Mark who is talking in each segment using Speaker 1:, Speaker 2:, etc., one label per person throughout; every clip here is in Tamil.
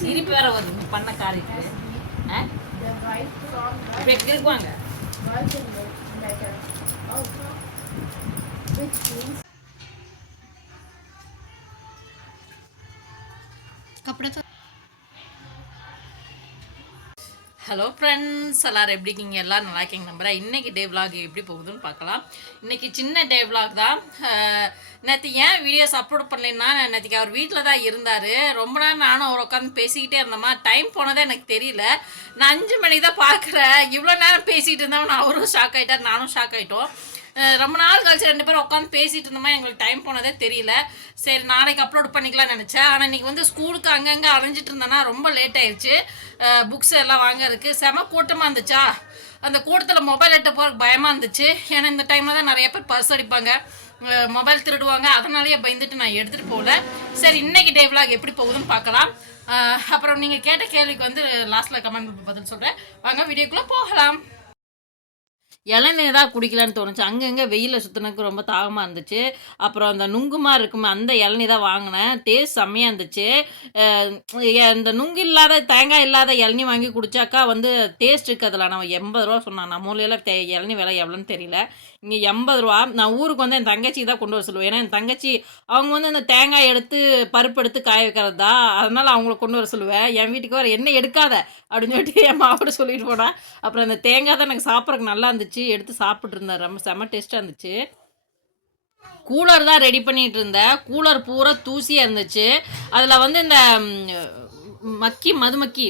Speaker 1: திருப்பி வேற வருது பண்ண காரியத்துக்கு இப்போ எங்கே இருக்குவாங்க
Speaker 2: Which means
Speaker 1: ஹலோ ஃப்ரெண்ட்ஸ் எல்லோரும் எப்படி இருக்கீங்க? எல்லோரும் நல்லா இருக்கீங்க நம்புறேன். இன்றைக்கி டே விலாக் எப்படி போகுதுன்னு பார்க்கலாம். இன்றைக்கி சின்ன டே விலாக் தான். நேற்று ஏன் வீடியோஸ் அப்லோட் பண்ணலைன்னா நேற்றுக்கு அவர் வீட்டில் தான் இருந்தார். ரொம்ப நேரம் நானும் அவர் உட்காந்து பேசிக்கிட்டே இருந்தோமா டைம் போனதே எனக்கு தெரியல. நான் அஞ்சு மணிக்கு தான் பார்க்குறேன். இவ்வளோ நேரம் பேசிகிட்டு இருந்தவன் அவரும் ஷாக் ஆகிட்டார் நானும் ஷாக் ஆகிட்டோம் ரொம்ப நாள் கழிச்சு ரெண்டு பேரும் உட்காந்து பேசிட்டு இருந்தோமா எங்களுக்கு டைம் போனதே தெரியல. சரி நாளைக்கு அப்லோட் பண்ணிக்கலாம்னு நினச்சேன். ஆனால் இன்னைக்கு வந்து ஸ்கூலுக்கு அங்கங்கே அலைஞ்சிட்டு இருந்தேன்னா ரொம்ப லேட் ஆயிடுச்சு புக்ஸ் எல்லாம் வாங்கறதுக்கு செம கூட்டமாக இருந்துச்சா? அந்த கூட்டத்தில் மொபைல் எட்ட போகிறதுக்கு பயமாக இருந்துச்சு. ஏன்னா இந்த டைமில் தான் நிறைய பேர் பர்ஸ் அடிப்பாங்க. மொபைல் திருடுவாங்க. அதனாலேயே பயந்துட்டு நான் எடுத்துகிட்டு போகல. சரி இன்னைக்கு டே விலாக் எப்படி போகுதுன்னு பார்க்கலாம். அப்புறம் நீங்கள் கேட்ட கேள்விக்கு வந்து லாஸ்ட்டில் கமெண்ட் பதில் சொல்கிறேன் வாங்க வீடியோக்குள்ளே போகலாம். இளநீர் தான் குடிக்கலான்னு தோணுச்சு. அங்கங்கே வெயிலில் சுற்றினதுக்கு ரொம்ப தாகமாக இருந்துச்சு. அப்புறம் அந்த நுங்குமா இருக்குமே அந்த இளநீ தான் வாங்கினேன். டேஸ்ட் செம்மையாக இருந்துச்சு. இந்த நுங்கு இல்லாத தேங்காய் இல்லாத இளநீ வாங்கி குடிச்சாக்கா வந்து டேஸ்ட் இருக்காதுல நான் எண்பது ரூபா சொன்னான் நம்ம ஊர்ல தே இளநீ விலை எவ்வளோன்னு தெரியல. இங்கே எண்பது ரூபா. நான் ஊருக்கு வந்து என் தங்கச்சி தான் கொண்டு வர சொல்லுவேன். ஏன்னா என் தங்கச்சி அவங்க வந்து அந்த தேங்காய் எடுத்து பருப்பு எடுத்து காய வைக்கிறது தான். அதனால் அவங்கள கொண்டு வர சொல்லுவேன். என் வீட்டுக்கு வர என்ன எடுக்காத? அப்படின்னு சொல்லிட்டு என் மாவோட சொல்லிட்டு போனால் அப்புறம் அந்த தேங்காய் தான் எனக்கு சாப்பிட்றதுக்கு நல்லா இருந்துச்சு. எடுத்து சாப்பிட்ருந்தேன் ரொம்ப செம்ம டேஸ்ட்டாக இருந்துச்சு. கூலர் தான் ரெடி பண்ணிட்டு இருந்தேன் கூலர் பூரா தூசியாக இருந்துச்சு. அதில் வந்து இந்த மக்கி மதுமக்கி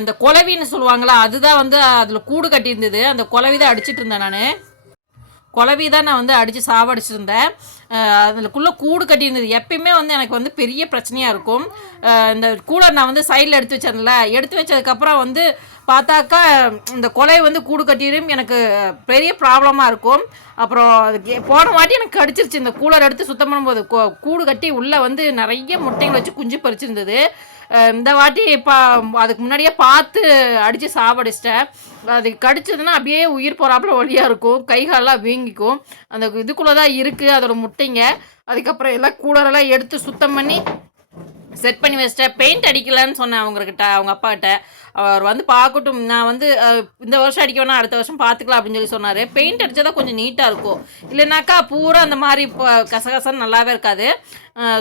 Speaker 1: இந்த குலவின்னு சொல்லுவாங்களா அதுதான் வந்து அதில் கூடு கட்டியிருந்தது. அந்த குலவி தான் அடிச்சிட்டு இருந்தேன் நான். குலவி தான் நான் வந்து அடித்து சாவடிச்சிருந்தேன். அதுக்குள்ளே கூடு கட்டியிருந்தது. எப்பயுமே வந்து எனக்கு வந்து பெரிய பிரச்சனையாக இருக்கும். இந்த கூலர் நான் வந்து சைடில் எடுத்து வச்சேன்ல. எடுத்து வச்சதுக்கப்புறம் வந்து பார்த்தாக்கா இந்த கொலை வந்து கூடு கட்டிடும். எனக்கு பெரிய ப்ராப்ளமாக இருக்கும். அப்புறம் அதுக்கு போன வாட்டி எனக்கு கடிச்சிருச்சு. இந்த கூலர் எடுத்து சுத்தம் பண்ணும்போது கூடு கட்டி உள்ளே வந்து நிறைய முட்டைகள் வச்சு குஞ்சு பறிச்சிருந்தது. இந்த வாட்டி பா அதுக்கு முன்னாடியே பார்த்து அடித்து சாவடிச்சிட்டேன். அது கடிச்சதுன்னா அப்படியே உயிர் போகிறாப்புல வழியாக இருக்கும். கை காலெல்லாம் வீங்கிக்கும். அந்த இதுக்குள்ளே தான் இருக்குது அதோட முட்டைங்க. அதுக்கப்புறம் எல்லாம் கூலரெல்லாம் எடுத்து சுத்தம் பண்ணி செட் பண்ணி வச்சிட்டேன். பெயிண்ட் அடிக்கலன்னு சொன்னேன் அவங்கக்கிட்ட அவங்க அப்பாக்கிட்ட அவர் வந்து பார்க்கட்டும். நான் வந்து இந்த வருஷம் அடிக்க வேணா அடுத்த வருஷம் பார்த்துக்கலாம் அப்படின்னு சொல்லி சொன்னார். பெயிண்ட் அடித்தா கொஞ்சம் நீட்டாக இருக்கும். இல்லைனாக்கா பூரா அந்த மாதிரி இப்போ கசகசன்னு நல்லாவே இருக்காது.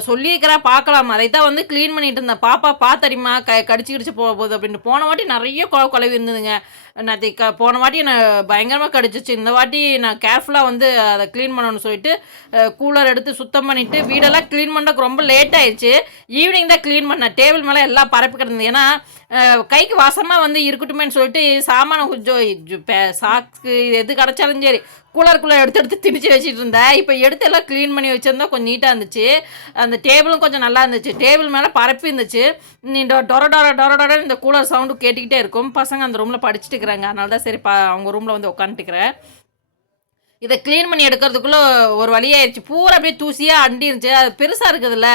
Speaker 1: சொல்லியிருக்கிறா பார்க்கலாம். அதை தான் வந்து க்ளீன் பண்ணிட்டு இருந்தேன். பாப்பா பார்த்தடிமா க கடிச்சு கடிச்சு போக போகுது அப்படின்னு போன வாட்டி நிறைய கொ குழவி இருந்ததுங்க. நான் க போன வாட்டி நான் பயங்கரமாக கடிச்சிச்சு. இந்த வாட்டி நான் கேர்ஃபுல்லாக வந்து அதை க்ளீன் பண்ணணும்னு சொல்லிட்டு கூலர் எடுத்து சுத்தம் பண்ணிவிட்டு வீடெல்லாம் க்ளீன் பண்ணுறதுக்கு ரொம்ப லேட் ஆயிடுச்சு. ஈவினிங் தான் க்ளீன் பண்ணேன். டேபிள் மேலே எல்லாம் பரப்பி கிடந்தது. ஏன்னா கைக்கு வாசமாக வந்து இருக்கட்டுமேன்னு சொல்லிட்டு சாமான கொஞ்சம் சாக்கு எது கிடச்சாலும் சரி கூலருக்குள்ளே எடுத்து எடுத்து திணிச்சு வச்சுட்டு இருந்தேன் இப்போ எடுத்து எல்லாம் க்ளீன் பண்ணி வச்சுருந்தா கொஞ்சம் நீட்டாக இருந்துச்சு. அந்த டேபிளும் கொஞ்சம் நல்லா இருந்துச்சு. டேபிள் மேலே பரப்பி இருந்துச்சு. நீ டொர டொர டொர டொர இந்த கூலர் சவுண்டு கேட்டுக்கிட்டே இருக்கும். பசங்க அந்த ரூமில் படிச்சுட்டு இருக்கிறாங்க. அதனால தான் சரி பா அவங்க ரூமில் வந்து உட்காந்துட்டுக்கிறேன் இதை க்ளீன் பண்ணி எடுக்கிறதுக்குள்ளே ஒரு வழியாயிருச்சு பூரா அப்படியே தூசியாக அண்டிருச்சு. அது பெருசாக இருக்குதுல்ல.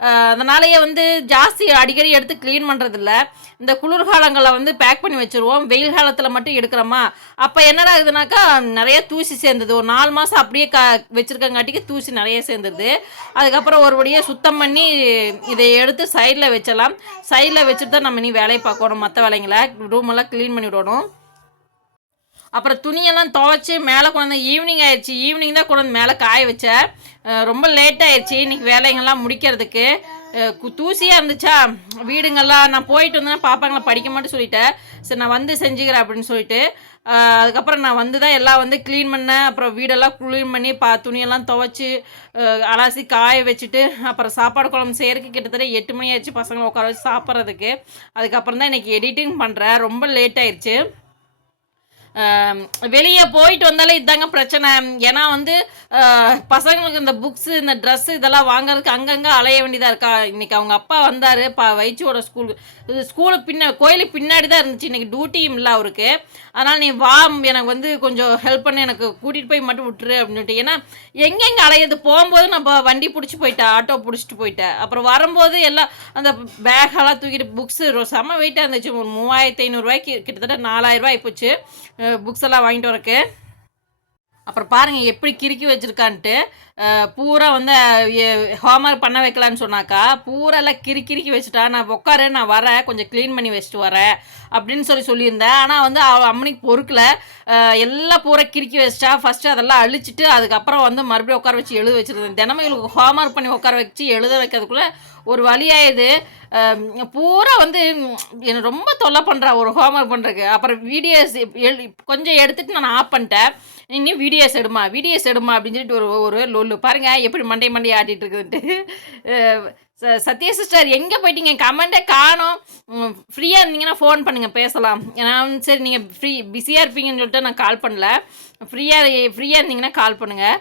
Speaker 1: அஹ் அதனாலயே வந்து ஜாஸ்தி அடிக்கடி எடுத்து க்ளீன் பண்ணுறதில்ல இந்த குளிர்காலங்களில் வந்து பேக் பண்ணி வச்சுருவோம். வெயில் காலத்தில் மட்டும் எடுக்கிறோமா? அப்போ என்னடா ஆகுதுனாக்கா நிறைய தூசி சேர்ந்தது. ஒரு நாலு மாதம் அப்படியே க வச்சுருக்கங்காட்டிக்கு தூசி நிறைய சேர்ந்துருது அதுக்கப்புறம் ஒரு வழியாக சுத்தம் பண்ணி இதை எடுத்து சைடில் வச்சிடலாம். சைடில் வச்சுட்டு தான் நம்ம இனி வேலையை பார்க்கணும். மற்ற வேலைங்களை ரூமெல்லாம் க்ளீன் பண்ணி விடணும். அப்புறம் துணியெல்லாம் துவைச்சி மேலே கொண்டு ஈவினிங் ஆயிடுச்சு. ஈவினிங் தான் கொண்டு வந்து மேலே காய வச்சேன் ரொம்ப லேட் ஆயிடுச்சு. இன்னைக்கு வேலைங்கள்லாம் முடிக்கிறதுக்கு. கு- தூசியாக இருந்துச்சா? வீடுங்கள்லாம் நான் போயிட்டு வந்தேன்னா பாப்பாங்களை படிக்க மாட்டேன் சொல்லிட்டேன். சரி நான் வந்து செஞ்சுக்கிறேன் அப்படின்னு சொல்லிட்டு அதுக்கப்புறம் நான் வந்து தான் எல்லாம் வந்து க்ளீன் பண்ணேன். அப்புறம் வீடெல்லாம் க்ளீன் பண்ணி பா துணியெல்லாம் துவைச்சி அலாசி அலசி காய வச்சுட்டு அப்புறம் சாப்பாடு குழம்பு செய்யறதுக்கு கிட்டத்தட்ட எட்டு மணி ஆயிடுச்சு பசங்களை உட்கார வச்சு சாப்பிட்றதுக்கு. அதுக்கப்புறம் தான் இன்றைக்கி எடிட்டிங் பண்ணுறேன் ரொம்ப லேட் ஆயிடுச்சு. வெளியே போயிட்டு வந்தாலே இதுதாங்க பிரச்சனை. ஏன்னா வந்து பசங்களுக்கு இந்த புக்ஸு இந்த ட்ரெஸ்ஸு இதெல்லாம் வாங்குறதுக்கு அங்கங்கே அலைய வேண்டியதாக இருக்கா? இன்னைக்கு அவங்க அப்பா வந்தார் பா வைச்சியோட ஸ்கூல் ஸ்கூலுக்கு பின்ன கோயிலுக்கு பின்னாடி தான் இருந்துச்சு இன்றைக்கி டியூட்டியும் இல்லை அவருக்கு. அதனால் நீ வா எனக்கு வந்து கொஞ்சம் ஹெல்ப் பண்ணி எனக்கு கூட்டிகிட்டு போய் மட்டும் விட்டுரு அப்படின்னு சொல்லிட்டு ஏன்னா எங்கெங்கே அலையது? போகும்போது நம்ம வண்டி பிடிச்சி போயிட்டேன் ஆட்டோ பிடிச்சிட்டு போயிட்டேன் அப்புறம் வரும்போது எல்லாம் அந்த பேகெல்லாம் தூக்கிட்டு புக்ஸு செம்ம வெயிட்டாக இருந்துச்சு. ஒரு மூவாயிரத்தி ஐநூறுரூவாய்க்கு கிட்டத்தட்ட நாலாயிரரூவா ஆகிப்போச்சு புக்ஸ் எல்லாம் வாங்கிட்டு வரக்கு. அப்புறம் பாருங்கள் எப்படி கிறுக்கி வச்சுருக்கான்ட்டு. பூரா வந்து ஹோம்ஒர்க் பண்ண வைக்கலான்னு சொன்னாக்கா பூரா எல்லாம் கிறுக்கி வச்சுட்டா நான் உட்காரு நான் வரேன் கொஞ்சம் க்ளீன் பண்ணி வச்சுட்டு வரேன் அப்படின்னு சொல்லி சொல்லியிருந்தேன். ஆனால் வந்து அவள் அம்மனிக்கு பொறுக்கல. எல்லாம் பூரா கிறுக்கி வச்சிட்டா ஃபஸ்ட்டு அதெல்லாம் அழிச்சிட்டு அதுக்கப்புறம் வந்து மறுபடியும் உட்கார வச்சு எழுத வச்சுருந்தேன். தினமும் இவங்களுக்கு ஹோம்ஒர்க் பண்ணி உட்கார வச்சு எழுத வைக்கிறதுக்குள்ளே ஒரு வழியாக இது பூரா வந்து என்னை ரொம்ப தொல்லை பண்ணுறா ஒரு ஹோம்ஒர்க் பண்ணுறதுக்கு அப்புறம் வீடியோஸ் கொஞ்சம் எடுத்துட்டு நான் ஆஃப் பண்ணிட்டேன். இன்னும் வீடியோஸ் எடுமா வீடியோஸ் எடுமா அப்படின்னு சொல்லிட்டு ஒரு ஒரு லொல்லு பாருங்கள் எப்படி மண்டை மண்டை ஆட்டிகிட்டு இருக்குதுன்ட்டு. சத்யா சிஸ்டர் எங்கே போயிட்டீங்க? கமெண்டே காணோம். ஃப்ரீயாக இருந்தீங்கன்னா ஃபோன் பண்ணுங்கள் பேசலாம். ஏன்னா சரி நீங்கள் ஃப்ரீ பிஸியாக இருப்பீங்கன்னு சொல்லிட்டு நான் கால் பண்ணல. ஃப்ரீயாக ஃப்ரீயாக இருந்தீங்கன்னா கால் பண்ணுங்கள்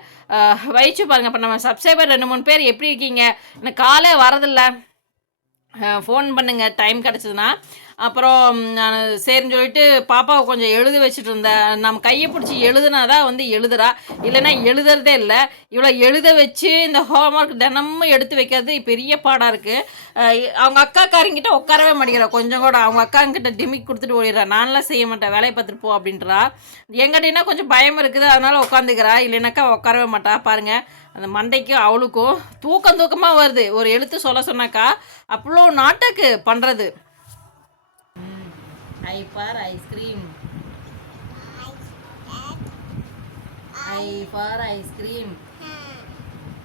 Speaker 1: வயிற்று பாருங்கள் இப்போ நம்ம சப்ஸ்கிரைபர் ரெண்டு மூணு பேர் எப்படி இருக்கீங்க? எனக்கு காலே வரதில்லை. ஃபோன் பண்ணுங்கள் டைம் கிடச்சதுன்னா. அப்புறம் நான் சரின்னு சொல்லிட்டு பாப்பாவை கொஞ்சம் எழுத வச்சுட்டு இருந்தேன் நம்ம கையை பிடிச்சி எழுதுனா தான் வந்து எழுதுறா. இல்லைன்னா எழுதுறதே இல்லை. இவ்வளோ எழுத வச்சு இந்த ஹோம்ஒர்க் தினமும் எடுத்து வைக்கிறது பெரிய பாடாக இருக்குது அவங்க அக்காக்காரங்கிட்ட உட்காரவே மாட்டேங்கிறா. கொஞ்சம் கூட அவங்க அக்காங்கிட்ட டிமிக் கொடுத்துட்டு ஓடிடுறா. நான்லாம் செய்ய மாட்டேன். வேலையை பார்த்துட்டு போ அப்படின்றா. எங்கிட்டனா கொஞ்சம் பயம் இருக்குது. அதனால் உட்காந்துக்கிறா. இல்லைனாக்கா உட்காரவே மாட்டா. பாருங்கள் அந்த மண்டைக்கும் அவளுக்கும் தூக்கம் தூக்கமாக வருது. ஒரு எழுத்து சொல்ல சொன்னாக்கா அவ்வளோ நாட்டுக்கு பண்ணுறது I for ice cream. I for ice cream.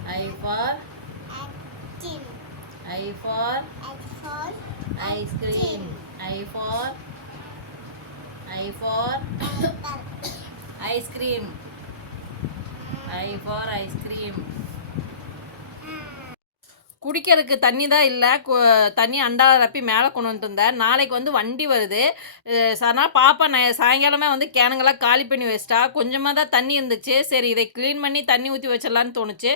Speaker 1: I for I for ice cream. I for I for ice cream. I for ice cream. குடிக்கிறதுக்கு தண்ணி தான் இல்லை. தண்ணி அண்டா ரப்பி மேலே கொண்டு வந்துருந்தேன் நாளைக்கு வந்து வண்டி வருது. அதனால் பாப்பா நான் சாயங்காலமே வந்து கேனுங்கெல்லாம் காலி பண்ணி வச்சிட்டா. கொஞ்சமாக தான் தண்ணி இருந்துச்சு. சரி இதை க்ளீன் பண்ணி தண்ணி ஊற்றி வச்சிடலான்னு தோணுச்சு.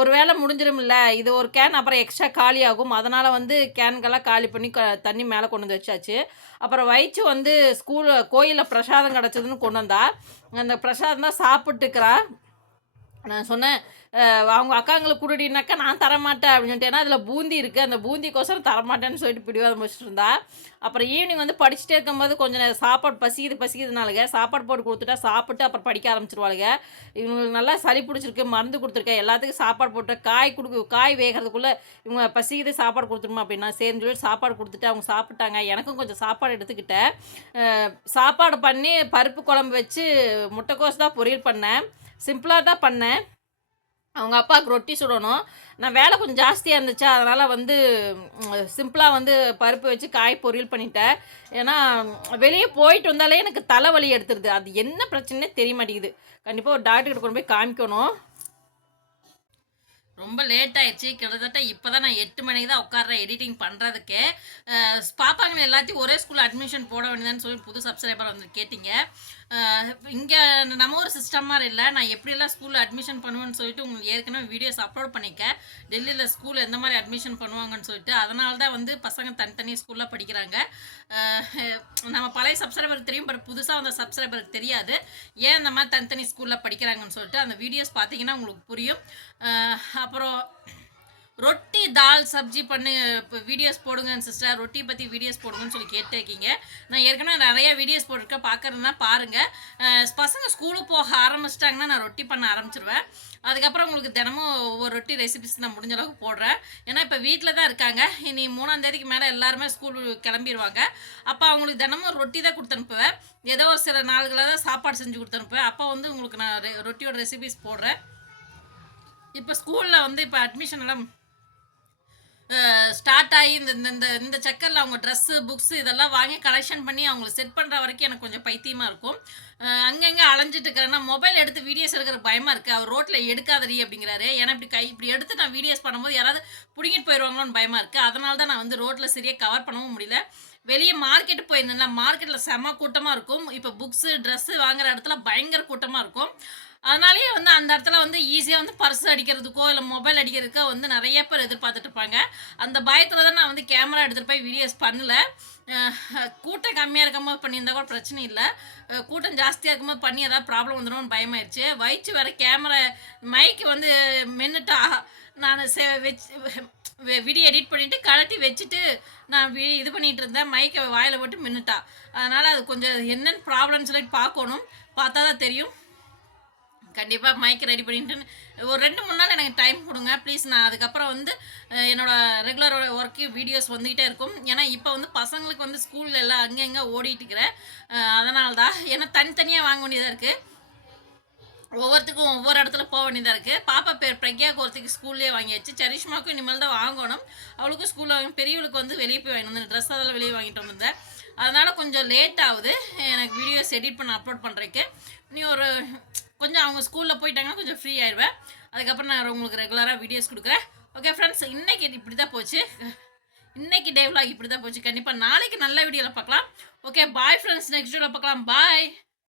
Speaker 1: ஒரு வேளை முடிஞ்சிடும்ல. இது ஒரு கேன் அப்புறம் எக்ஸ்ட்ரா காலி ஆகும். அதனால் வந்து கேனுக்கெல்லாம் காலி பண்ணி க தண்ணி மேலே கொண்டு வந்து வச்சாச்சு. அப்புறம் வயிற்று வந்து ஸ்கூல் கோயிலில் பிரசாதம் கிடச்சதுன்னு கொண்டு வந்தா. அந்த பிரசாதம் தான் சாப்பிட்டுக்கிறா. நான் சொன்னேன் அவங்க அக்காங்களுக்கு குடுடினாக்கா நான் தரமாட்டேன் அப்படின்னு சொல்லிட்டு. ஏன்னா அதில் பூந்தி இருக்குது அந்த பூந்திக்கோசரம் தரமாட்டேன்னு சொல்லிட்டு பிடிவாதம் வச்சுட்டு இருந்தா அப்புறம் ஈவினிங் வந்து படிச்சுட்டே இருக்கும்போது கொஞ்சம் நேரம் சாப்பாடு பசிக்குது பசிக்குதுனாலுங்க சாப்பாடு போட்டு கொடுத்துட்டா சாப்பிட்டு அப்புறம் படிக்க ஆரம்பிச்சிருவாளுங்க. இவங்களுக்கு நல்லா சளி பிடிச்சிருக்கு மருந்து கொடுத்துருக்கேன். எல்லாத்துக்கும் சாப்பாடு போட்டு காய் கொடுக்கு காய் வேகிறதுக்குள்ளே இவங்க பசிக்குது சாப்பாடு கொடுத்துருமா அப்படின்னா சரின்னு சொல்லி சாப்பாடு கொடுத்துட்டு அவங்க சாப்பிட்டாங்க. எனக்கும் கொஞ்சம் சாப்பாடு எடுத்துக்கிட்டேன். சாப்பாடு பண்ணி பருப்பு குழம்பு வச்சு முட்டைக்கோஸ் தான் பொரியல் பண்ணேன். சிம்பிளாக தான் பண்ணேன். அவங்க அப்பாவுக்கு ரொட்டி சுடணும். நான் வேலை கொஞ்சம் ஜாஸ்தியாக இருந்துச்சு. அதனால் வந்து சிம்பிளாக வந்து பருப்பு வச்சு காய் பொரியல் பண்ணிட்டேன். ஏன்னா வெளியே போயிட்டு வந்தாலே எனக்கு தலைவலி எடுத்துருது. அது என்ன பிரச்சனையே தெரிய மாட்டேங்குது. கண்டிப்பாக ஒரு டாக்டர்கிட்ட கொண்டு போய் காமிக்கணும். ரொம்ப லேட் ஆயிடுச்சு. கிட்டத்தட்ட இப்போ தான் நான் எட்டு மணிக்கு தான் உட்கார்றேன். எடிட்டிங் பண்ணுறதுக்கு பாப்பாங்க எல்லாத்தையும் ஒரே ஸ்கூலில் அட்மிஷன் போட வேண்டியதுன்னு சொல்லி புது சப்ஸ்கிரைபர் வந்து கேட்டிங்க. இங்கே நம்ம ஒரு சிஸ்டம் மாதிரி இல்லை. நான் எப்படியெல்லாம் ஸ்கூலில் அட்மிஷன் பண்ணுவேன்னு சொல்லிட்டு உங்களுக்கு ஏற்கனவே வீடியோஸ் அப்லோட் பண்ணிக்கேன் டெல்லியில் ஸ்கூல் எந்த மாதிரி அட்மிஷன் பண்ணுவாங்கன்னு சொல்லிட்டு அதனால தான் வந்து பசங்க தனித்தனி ஸ்கூலில் படிக்கிறாங்க. நம்ம பழைய சப்ஸ்கிரைபருக்கு தெரியும் பட் புதுசாக வந்த சப்ஸ்கிரைபருக்கு தெரியாது. ஏன் இந்த மாதிரி தனித்தனி ஸ்கூலில் படிக்கிறாங்கன்னு சொல்லிட்டு அந்த வீடியோஸ் பார்த்தீங்கன்னா உங்களுக்கு புரியும். அப்புறம் ரொட்டி தால் சப்ஜி பண்ணு இப்போ வீடியோஸ் போடுங்க சிஸ்டர் ரொட்டி பற்றி வீடியோஸ் போடுங்கன்னு சொல்லி கேட்டிருக்கீங்க. நான் ஏற்கனவே நிறைய வீடியோஸ் போட்டிருக்கேன். பார்க்குறதுனா பாருங்கள் பசங்க ஸ்கூலுக்கு போக ஆரம்பிச்சிட்டாங்கன்னா நான் ரொட்டி பண்ண ஆரம்பிச்சிருவேன். அதுக்கப்புறம் உங்களுக்கு தினமும் ஒவ்வொரு ரொட்டி ரெசிபிஸ் நான் முடிஞ்ச அளவுக்கு போடுறேன். ஏன்னா இப்போ வீட்டில் தான் இருக்காங்க. இனி மூணாம் தேதிக்கு மேலே எல்லாருமே ஸ்கூல் கிளம்பிடுவாங்க அப்போ அவங்களுக்கு தினமும் ரொட்டி தான் கொடுத்து அனுப்புவேன். ஏதோ ஒரு சில நாள்களில் தான் சாப்பாடு செஞ்சு கொடுத்து அனுப்புவேன். அப்போ வந்து உங்களுக்கு நான் ரெ- ரொட்டியோட ரெசிபிஸ் போடுறேன். இப்போ ஸ்கூலில் வந்து இப்போ அட்மிஷன் எல்லாம் ஸ்டார்ட் ஆகி இந்த இந்த- இந்த இந்த செக்கரில் அவங்க ட்ரெஸ்ஸு புக்ஸு இதெல்லாம் வாங்கி கலெக்ஷன் பண்ணி அவங்களை செட் பண்ணுற வரைக்கும் எனக்கு கொஞ்சம் பைத்தியமாக இருக்கும். அங்கங்கே அலைஞ்சிட்டு இருக்கிறேன்னா மொபைல் எடுத்து வீடியோஸ் எடுக்கிற பயமாக இருக்குது அவர் ரோட்டில் எடுக்காதடி அப்படிங்கிறாரு. ஏன்னா இப்படி கை இப்படி எடுத்து நான் வீடியோஸ் பண்ணும்போது யாராவது பிடிங்கிட்டு போயிடுவாங்களோன்னு பயமாக இருக்குது அதனால தான் நான் வந்து ரோட்டில் சரியாக கவர் பண்ணவும் முடியல. வெளியே மார்க்கெட்டு போயிருந்தேன்னா மார்க்கெட்டில் செம கூட்டமாக இருக்கும். இப்போ புக்ஸு ட்ரெஸ்ஸு வாங்குற இடத்துல பயங்கர கூட்டமாக இருக்கும். அதனாலேயே வந்து அந்த இடத்துல வந்து ஈஸியாக வந்து பர்ஸ் அடிக்கிறதுக்கோ இல்லை மொபைல் அடிக்கிறதுக்கோ வந்து நிறைய பேர் எதிர்பார்த்துட்டு இருப்பாங்க. அந்த பயத்தில் தான் நான் வந்து கேமரா எடுத்துகிட்டு போய் வீடியோஸ் பண்ணல. கூட்டம் கம்மியாக இருக்கும்போது பண்ணியிருந்தா கூட பிரச்சனை இல்லை. கூட்டம் ஜாஸ்தியாக இருக்கும்போது பண்ணி ஏதாவது ப்ராப்ளம் வந்துடும்னு பயமாயிருச்சு. வயிற்று வேறு கேமரா மைக்கு வந்து மின்னுட்டா நான் செ வச்சு வீடியோ எடிட் பண்ணிவிட்டு கழட்டி வச்சுட்டு நான் வி இது பண்ணிகிட்டு இருந்தேன். மைக்கை வாயில் போட்டு மின்னுட்டா. அதனால் அது கொஞ்சம் என்னென்ன ப்ராப்ளம்னு சொல்லிட்டு பார்க்கணும். பார்த்தா தான் தெரியும். கண்டிப்பாக மைக் ரெடி பண்ணிட்டு ஒரு ரெண்டு மூணு நாள் எனக்கு டைம் கொடுங்க ப்ளீஸ் நான் அதுக்கப்புறம் வந்து என்னோடய ரெகுலர் ஒர்க்கு வீடியோஸ் வந்துக்கிட்டே இருக்கும். ஏன்னா இப்போ வந்து பசங்களுக்கு வந்து ஸ்கூலில் எல்லாம் அங்கே இங்கே இருக்கிறேன் அதனால தான் ஏன்னா தனித்தனியாக வாங்க வேண்டியதாக இருக்குது ஒவ்வொருத்துக்கும் ஒவ்வொரு இடத்துல போக வேண்டியதாக இருக்குது பாப்பா பேர் பிரக்யா கோர்த்துக்கு ஸ்கூல்லேயே வாங்கியாச்சு. சரிஷ்மாவுக்கும் இனிமேல் தான் வாங்கணும். அவளுக்கும் ஸ்கூலில் வாங்கி பெரியவளுக்கு வந்து வெளியே போய் வாங்கிட்டு வந்து ட்ரெஸ் அதெல்லாம் வெளியே வாங்கிட்டு வந்தேன் அதனால் கொஞ்சம் லேட் ஆகுது. எனக்கு வீடியோஸ் எடிட் பண்ண அப்லோட் பண்ணுறதுக்கு நீ ஒரு கொஞ்சம் அவங்க ஸ்கூலில் போயிட்டாங்கன்னா கொஞ்சம் ஃப்ரீ ஆயிடுவேன் அதுக்கப்புறம் நான் உங்களுக்கு ரெகுலராக வீடியோஸ் கொடுக்குறேன். ஓகே ஃப்ரெண்ட்ஸ் இன்னைக்கு இது இப்படி தான் போச்சு. இன்னைக்கு டே vlog இப்படி தான் போச்சு. கண்டிப்பாக நாளைக்கு நல்ல வீடியோவில் பார்க்கலாம். ஓகே பாய் ஃப்ரெண்ட்ஸ் நெக்ஸ்ட் வீடியோவில் பார்க்கலாம். பாய்